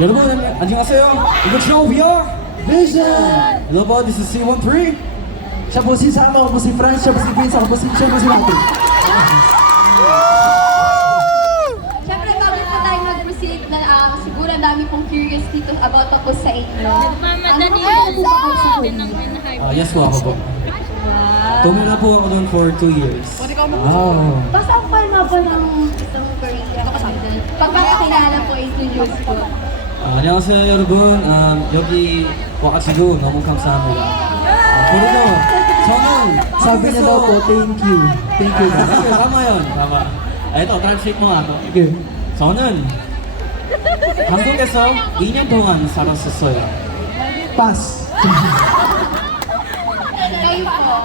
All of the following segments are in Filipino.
여러분 안녕하세요. 이거 Jovior Vision. Hello po, this is C13. Siya po si Sama, ako po si Franz, siya po si Vince, ako po si Matthew. Siyempre, bago po tayo mag-proceed, siguro ang dami pong curious dito about ako sa inyo. Ano po po ba kayo sa Korea? Yes po, ako po. Tumira po ako doon for 2 years. Wow. Basta ako kayo nga po ng isang Korea. Pagpapakilala po, introduce po. 안녕하세요 여러분. 여기 와가지고 너무 감사합니다. 그리고 저는 Sabi niya daw po, thank you. Thank you. tama yun. Tama. Ito, translate mo nga to. Okay. 저는 한국에서 2년 동안 살았었어요. Pass. Kayo po,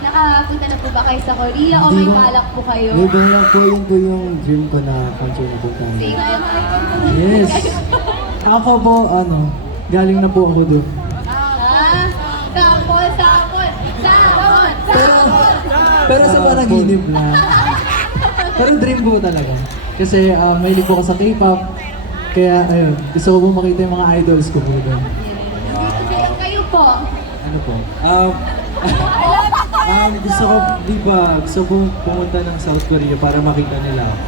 nakapunta na po ba kayo sa Korea o Hindi may ko- balak po kayo? Libang lang po yun po yung dream ko na country na puntahan. Sige, Yes. Ako po, galing na po ako doon. Sapon, sapon, sapon, sapon. Pero sa panaginip lang. Pero dream ko talaga. Kasi mahilig po ako sa K-pop. Kaya ayun, gusto ko po makita yung mga idols ko po doon. Kayo po. Ano po? Gusto ko pumunta ng South Korea para makita nila ako.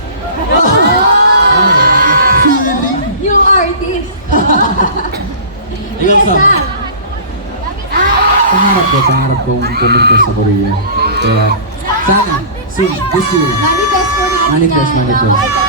Yung artist. Ikaw, Sam. Pangarap ko pumunta sa Korea. Kaya, sana, soon, this year. Manifest po rin Manifest.